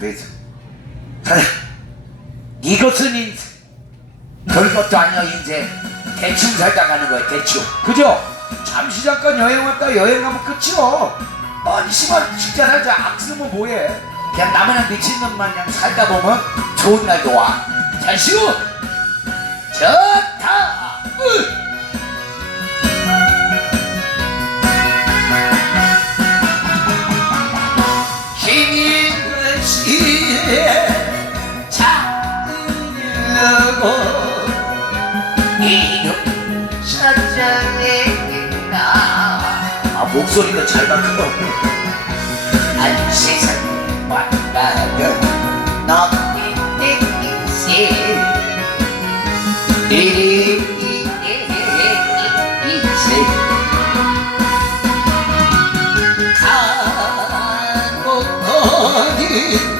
되죠. 하나, 이것은 인생. 별것도 아니야 인생. 대충 살다 가는 거야 대충. 그죠? 잠시 잠깐 여행 왔다 여행 가면 끝이요. 씨발 진짜 살자 악쓰면 뭐해? 그냥 나무나 미친놈 마냥 살다 보면 좋은 날도 와. 잘 쉬고. 목소리도 잘 바꾸고 한 세상 왔다가 너의 내 인생 이리 인생 가고 어디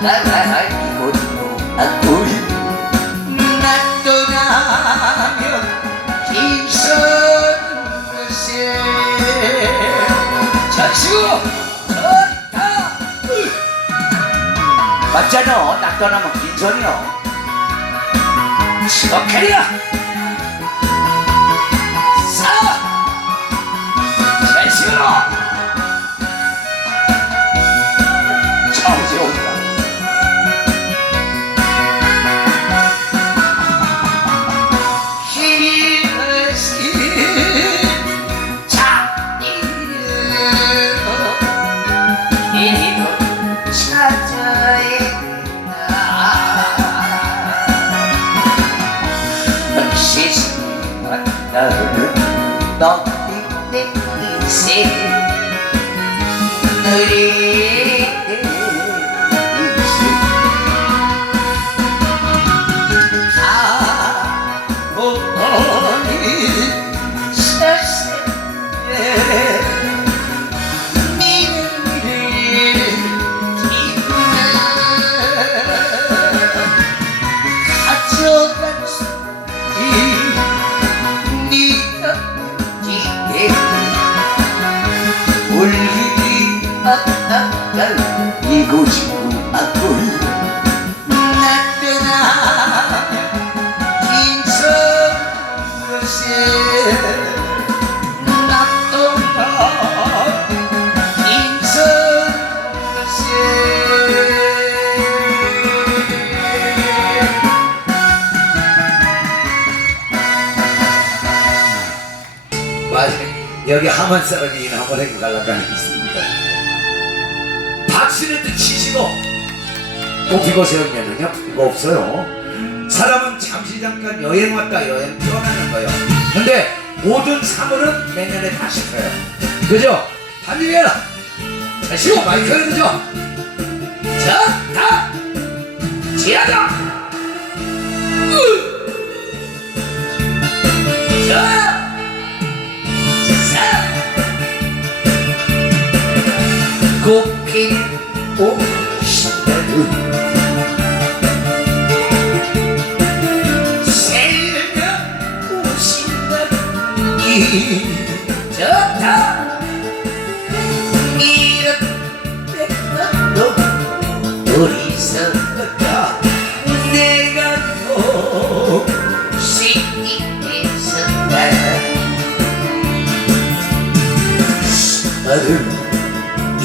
아아아이고도 아고이 나 떠나면 기선세 자시고 좋다 맞잖아 나 떠나면 빈손이요 시각해리야 한다 세상 만 맞아 여기 하만 사람이 한번 해고 갈라가는 게 있습니다 박수는 또 치시고 꽃피고 세우면은요 그거 없어요 사람은 잠시 잠깐 여행 왔다 여행 떠나는 거예요 근데 모든 사물은 내년에 다시 커요 그죠? 달리해라 자 쉬고 마이크 그죠? 자 다 지하자 자 자. 꽃핀 오시다는 새벽 오신다는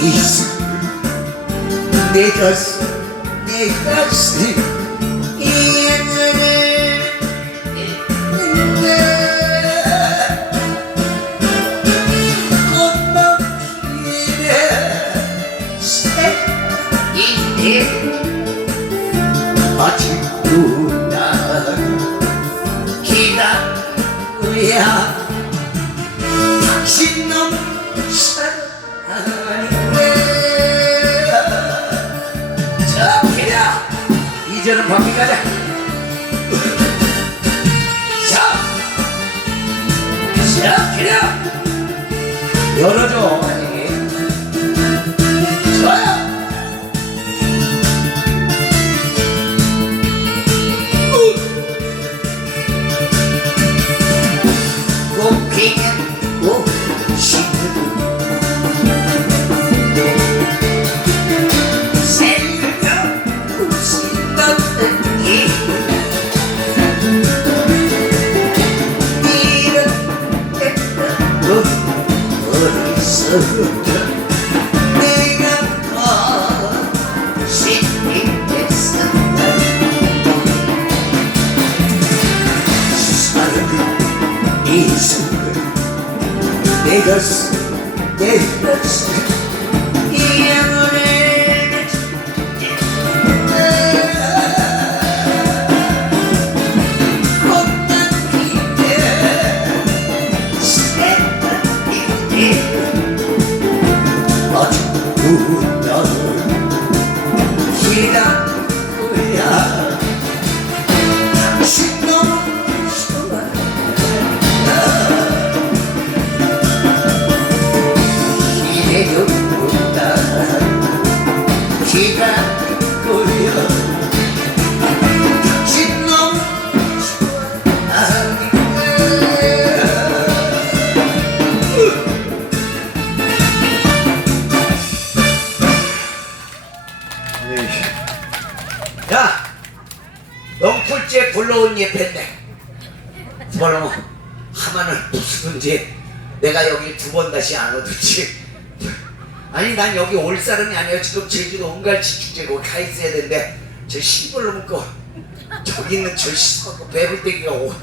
나를 있어 내 이제는 밖에 가자. 자, 자 기다 열어줘 웃었 불러온 예팬네. 뭐라고 하면은 무슨지 내가 여기 두 번 다시 안 오듯이. 아니 난 여기 올 사람이 아니야. 지금 제주도 온갈치 축제고 가 있어야 되는데 저 시골로 묶고 저기 있는 저 시골 배불대기가 오.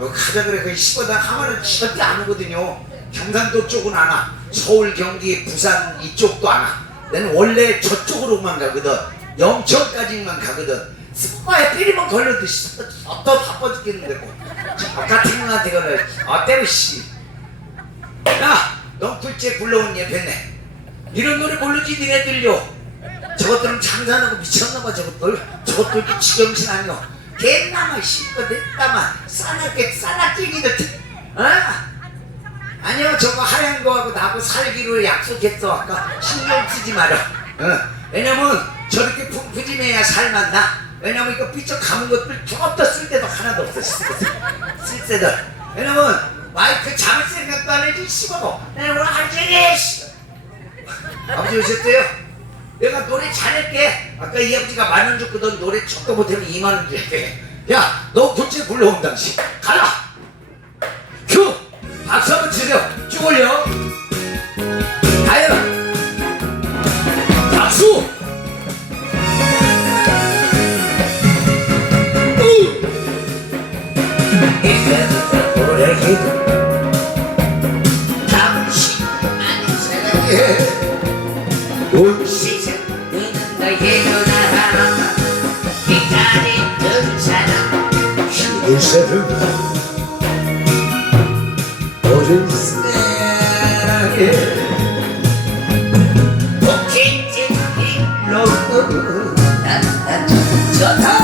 여기 가자 그래 그 시골 나 하면은 절대 안 오거든요. 경상도 쪽은 안 와. 서울, 경기, 부산 이쪽도 안 와. 나는 원래 저쪽으로만 가거든. 영천까지만 가거든. 스파에 삐리만 걸려도 어떠 바빠 죽겠는데 뭐. 저 같은 놈한테 걸려. 어때고 씨. 야, 넝풀째 불러온 예편네. 이런 노래 모르지 니네들요. 저것들은 장사하고 미쳤나봐 저것들. 저것들도 지경신 아니오. 개나마 씨거 냈다마 싸납게 싸납쟁이들. 어? 아니요 저거 하얀 거하고 나하고 살기로 약속했어 아까 신경 쓰지 마라 어. 왜냐면 저렇게 푸- 푸짐해야 살만나 왜냐면 이거 삐쩍 감은 것들 저것도 쓸 데도 하나도 없어 쓸 데들 왜냐면 마이크 잡을 생각도 안 해지 씹어고 내가 오늘 안전해 씨. 아버지 오셨대요? 내가 노래 잘할게 아까 이 아버지가 만 원 줬거든 노래 척도 못하면 2만 원 줄게 야너 도대체 불러온 당시 가라 큐! 박수 한번 치세요. 쭉 올려. 오래기도 당신만을 사랑해 온 세상 너는 나의 전화 기다리던 사람 그 사람 오른 사랑에 복행진 일로 나나 좋다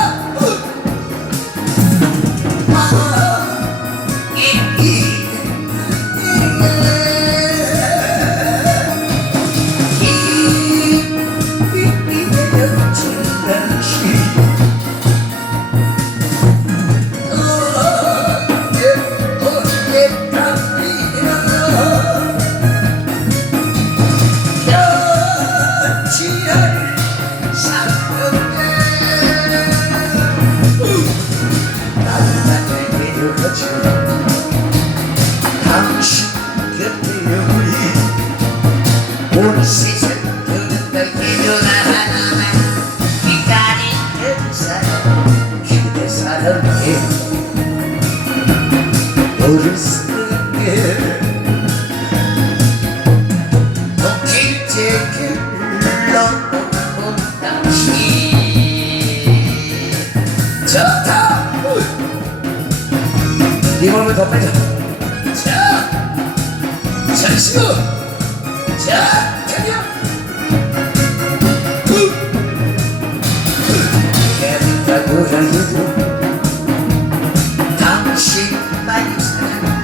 너를 쓰게 녹일째 길러온 당신 좋다 네 몸을 더 빼자 자 잠시고 자 사랑해 온 세상 그는 너에게도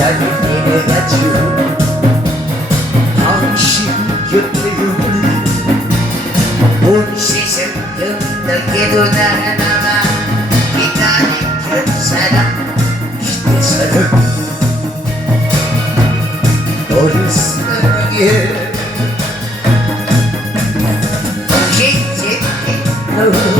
나를 향해 내려가죠 당신 곁에 온 세상 너에게도 나 하나만 기